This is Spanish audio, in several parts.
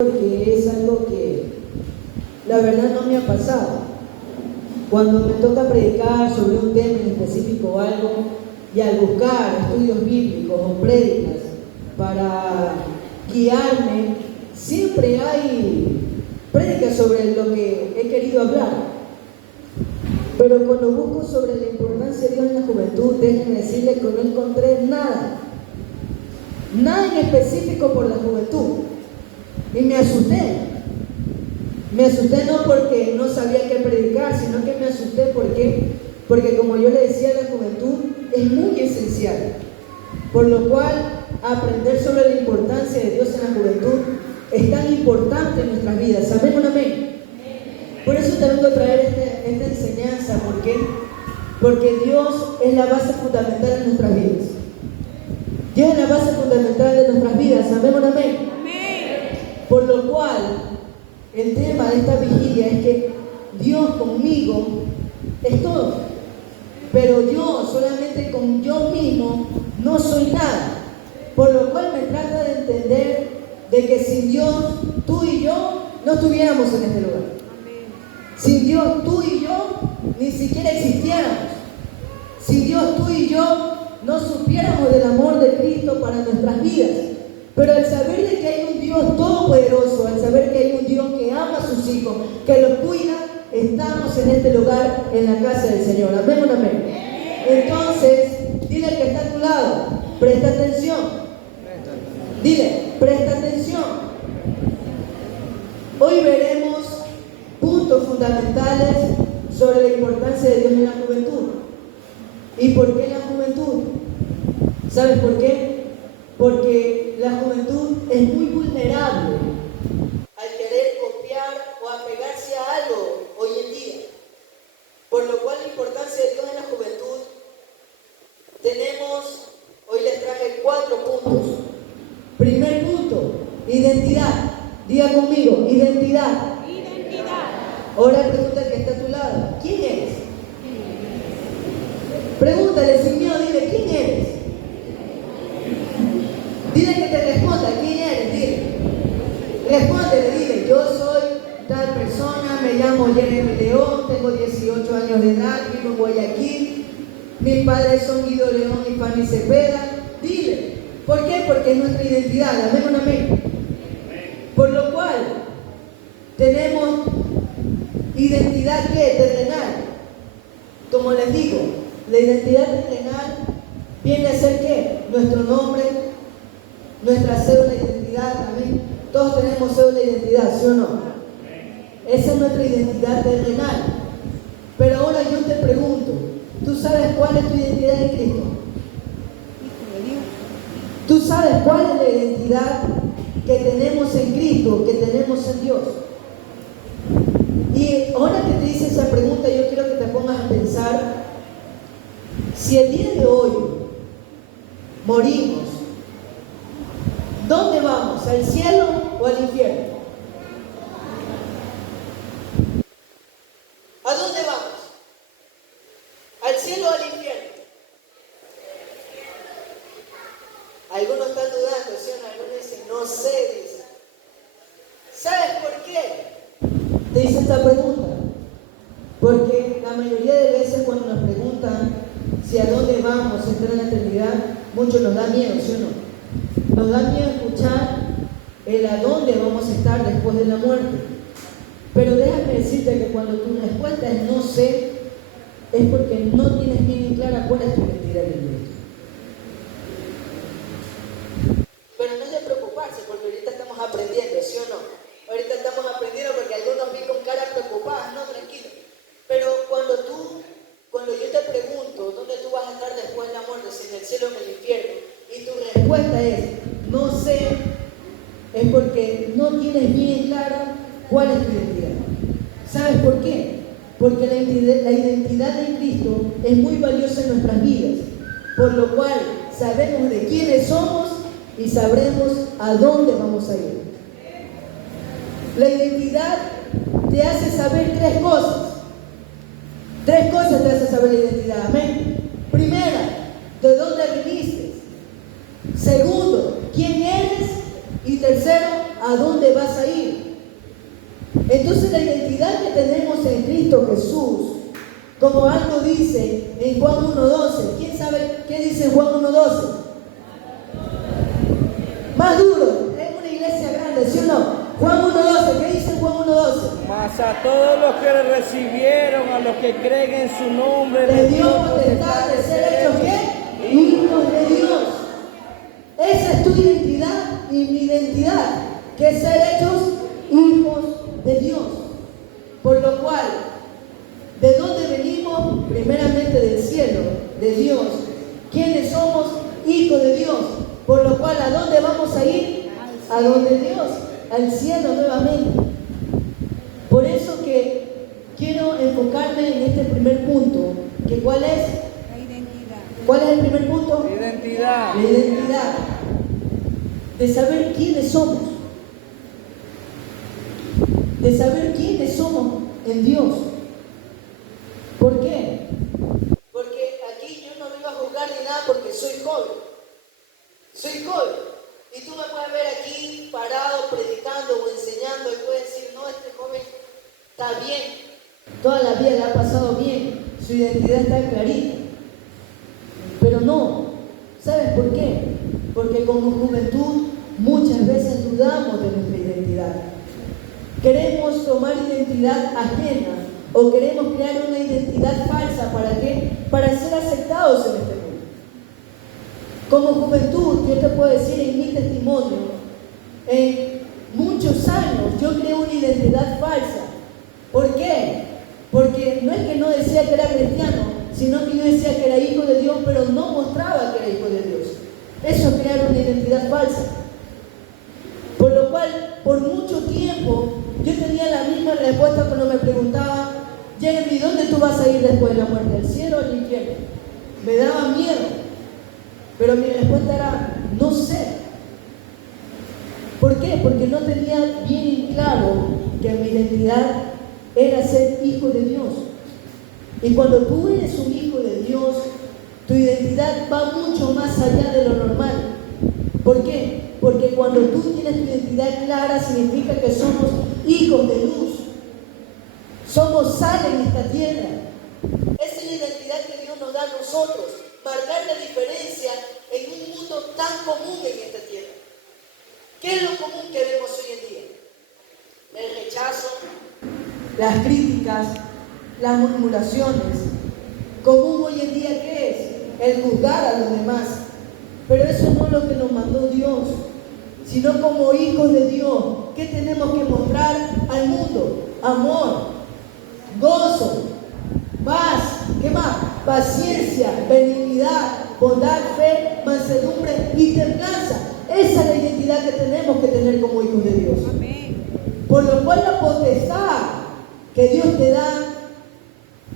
porque es algo que la verdad no me ha pasado. Cuando me toca predicar sobre un tema en específico o algo, y al buscar estudios bíblicos o prédicas para guiarme, siempre hay prédicas sobre lo que he querido hablar. Pero cuando busco sobre la importancia de Dios en la juventud, déjenme decirles que no encontré nada en específico por la juventud. Y me asusté. Me asusté no porque no sabía qué predicar, sino que me asusté porque como yo le decía, la juventud es muy esencial. Por lo cual, aprender sobre la importancia de Dios en la juventud es tan importante en nuestras vidas. ¿Amén o no amén? Por eso te vengo a traer esta enseñanza. ¿Por qué? Porque Dios es la base fundamental de nuestras vidas. Dios es la base fundamental de nuestras vidas. ¿Amén o no amén? Por lo cual, el tema de esta vigilia es que Dios conmigo es todo. Pero yo solamente con yo mismo no soy nada. Por lo cual me trata de entender de que sin Dios, tú y yo no estuviéramos en este lugar. Sin Dios, tú y yo ni siquiera existiéramos. Sin Dios, tú y yo no supiéramos del amor de Cristo para nuestras vidas. Pero al saber de que hay un Dios todopoderoso, al saber que hay un Dios que ama a sus hijos, que los cuida, estamos en este lugar, en la casa del Señor. Amén o no amén. Entonces, dile al que está a tu lado, presta atención. Dile, presta atención. Hoy veremos puntos fundamentales sobre la importancia de Dios en la juventud. ¿Y por qué la juventud? ¿Sabes por qué? Porque la juventud es muy vulnerable al querer copiar o apegarse a algo hoy en día. Por lo cual la importancia de Dios en la juventud, hoy les traje 4 puntos. Primer punto, identidad. Diga conmigo, identidad. Ahora pregunta al que está a tu lado, ¿quién eres? Pregúntale sin miedo, dile, ¿quién eres? Dile que te responda, ¿quién eres? Dile. Respóndele, dile, yo soy tal persona, me llamo Jeremy León, tengo 18 años de edad, vivo en Guayaquil, mis padres son Guido León y Fanny Cepeda. Dile, ¿por qué? Porque es nuestra identidad, amén o no amén. Por lo cual, tenemos identidad, ¿qué? Terrenal. Como les digo, la identidad terrenal viene a ser ¿qué? Nuestro nombre, nuestra cédula de identidad, amén. Todos tenemos cédula de identidad, ¿sí o no? Esa es nuestra identidad terrenal. Pero ahora yo te pregunto, ¿tú sabes cuál es tu identidad en Cristo? ¿Tú sabes cuál es la identidad que tenemos en Cristo, que tenemos en Dios? Y ahora que te hice esa pregunta, yo quiero que te pongas a pensar, si el día de hoy morimos, ¿dónde vamos? ¿Al cielo o al infierno? ¿A dónde vamos? ¿Al cielo o al infierno? Algunos están dudando, ¿sí o no? Algunos dicen, no sé, dicen. ¿Sabes por qué te hice esta pregunta? Porque la mayoría de veces cuando nos preguntan si a dónde vamos a entrar en la eternidad, muchos nos da miedo, ¿sí o no? Nos da miedo escuchar el a dónde vamos a estar después de la muerte. Pero déjame decirte que cuando tu respuesta es no sé, es porque no tienes bien clara cuál es tu identidad en Cristo. Pero no es de preocuparse, porque ahorita estamos aprendiendo, ¿sí o no? Ahorita estamos aprendiendo porque algunos ven con cara preocupada, no, tranquilo. Pero cuando yo te pregunto dónde tú vas a estar después de la muerte, si en el cielo o en el infierno, y tu respuesta es no sé, es porque no tienes bien clara cuál es tu identidad. ¿Sabes por qué? Porque la identidad de Cristo es muy valiosa en nuestras vidas, por lo cual sabemos de quiénes somos y sabremos a dónde vamos a ir. La identidad te hace saber 3 cosas. 3 cosas te hace saber la identidad, amén. Primera, ¿de dónde viniste? Segundo, ¿quién eres? Y tercero, a dónde vas a ir. Entonces la identidad que tenemos en Cristo Jesús, como algo dice en Juan 1:12. ¿Quién sabe qué dice en Juan 1:12? Más duro, es una iglesia grande, ¿sí o no? Juan 1:12, ¿qué dice Juan 1:12? Mas a todos los que le recibieron, a los que creen en su nombre, Le dio potestad de ser hechos ¿qué? Hijos de Dios. Esa es tu identidad y mi identidad, que es ser hechos hijos de Dios. Por lo cual, ¿de dónde venimos? Primeramente del cielo, de Dios. ¿Quiénes somos? Hijos de Dios. Por lo cual, ¿a dónde vamos a ir? A donde Dios, al cielo nuevamente. Por eso que quiero enfocarme en este primer punto, que ¿cuál es? La identidad. ¿Cuál es el primer punto? Identidad. La identidad. De saber quiénes somos. De saber quiénes somos en Dios. ¿Por qué? Porque aquí yo no vengo a juzgar ni nada porque soy joven. Soy joven. Y tú me puedes ver aquí parado, predicando o enseñando y puedes decir, no, este joven está bien. Toda la vida le ha pasado bien. Su identidad está clarita. Pero no. ¿Sabes por qué? Porque como juventud muchas veces dudamos de nuestra identidad. Queremos tomar identidad ajena o queremos crear una identidad falsa. ¿Para qué? Para ser aceptados en este mundo. Como juventud, yo te puedo decir en mi testimonio, en muchos años yo creé una identidad falsa. ¿Por qué? Porque no es que no decía que era cristiano, sino que yo decía que era hijo de Dios, pero no mostraba que era hijo de Dios. Eso es crear una identidad falsa. Por lo cual, por mucho tiempo, yo tenía la misma respuesta cuando me preguntaba, Jeremy, ¿dónde tú vas a ir después de la muerte? ¿Al cielo o al infierno? Me daba miedo. Pero mi respuesta era, no sé. ¿Por qué? Porque no tenía bien claro que mi identidad era ser hijo de Dios. Y cuando tú eres un hijo de Dios, tu identidad va mucho más allá de lo normal. ¿Por qué? Porque cuando tú tienes tu identidad clara, significa que somos hijos de luz. Somos sal en esta tierra. Esa es la identidad que Dios nos da a nosotros. Marcar la diferencia en un mundo tan común en esta tierra. ¿Qué es lo común que vemos hoy en día? El rechazo, las críticas, las murmuraciones. Común hoy en día, ¿qué es? El juzgar a los demás. Pero eso no es lo que nos mandó Dios, sino como hijos de Dios. ¿Qué tenemos que mostrar al mundo? Amor, gozo, paz, ¿qué más? Paciencia, benignidad, bondad, fe, mansedumbre y templanza. Esa es la identidad que tenemos que tener como hijos de Dios. Amén. Por lo cual la potestad que Dios te da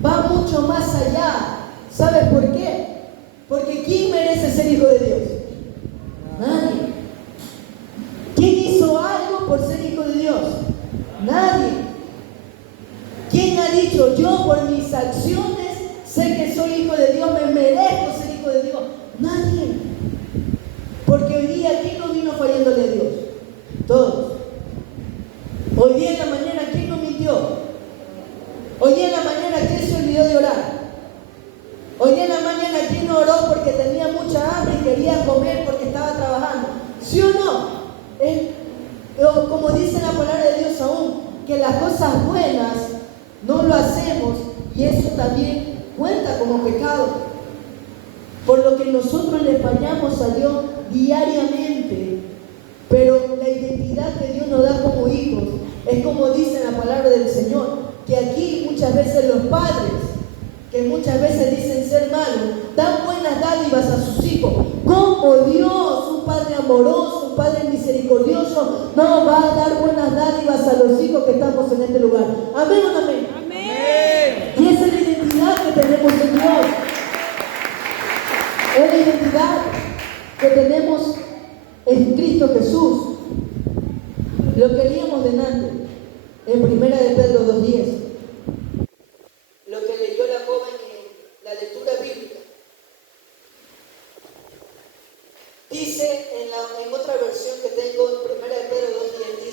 va mucho más allá. ¿Sabes por qué? Porque ¿quién merece ser hijo de Dios? Nadie. ¿Quién hizo algo por ser hijo de Dios? Nadie. ¿Quién ha dicho, yo por mis acciones sé que soy hijo de Dios, me merezco ser hijo de Dios? Nadie. Porque hoy día, ¿quién no vino fallándole a Dios? Todos. Hoy día en la mañana, ¿quién no mintió? Hoy día en la mañana, ¿quién se olvidó de orar? Hoy día en la mañana, ¿quién no oró porque tenía mucha hambre y quería comer porque estaba trabajando? ¿Sí o no? Como dice la palabra de Dios aún, que las cosas buenas no lo hacemos y eso también cuenta como pecado. Por lo que nosotros le fallamos a Dios diariamente. Pero la identidad que Dios nos da como hijos es como dice la palabra del Señor, que aquí muchas veces los padres, que muchas veces dicen ser malos, dan buenas dádivas a sus hijos. Como Dios, un Padre amoroso, un Padre misericordioso, no va a dar buenas dádivas a los hijos que estamos en este lugar. ¿Amén o no amén? Amén. Y esa es la identidad que tenemos en Dios. Es la identidad que tenemos en Cristo Jesús. Lo que leíamos delante, en 1 de Pedro 2:10. Lo que leyó la joven en la lectura bíblica. Dice en otra versión que tengo en 1 de Pedro 2:10,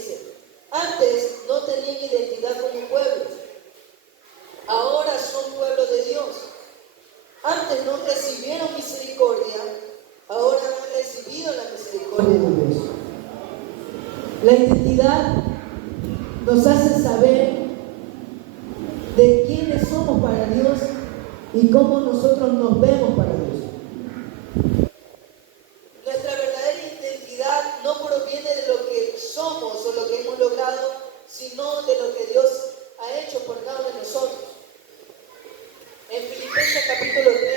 Gloria a Dios. La identidad nos hace saber de quiénes somos para Dios y cómo nosotros nos vemos para Dios. Nuestra verdadera identidad no proviene de lo que somos o lo que hemos logrado, sino de lo que Dios ha hecho por cada uno de nosotros. En Filipenses capítulo 3,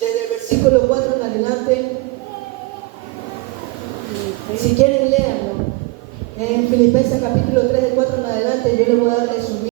desde el versículo 4 en adelante, si quieren léanlo. En Filipenses capítulo 3, de 4 en adelante, yo les voy a dar resumido.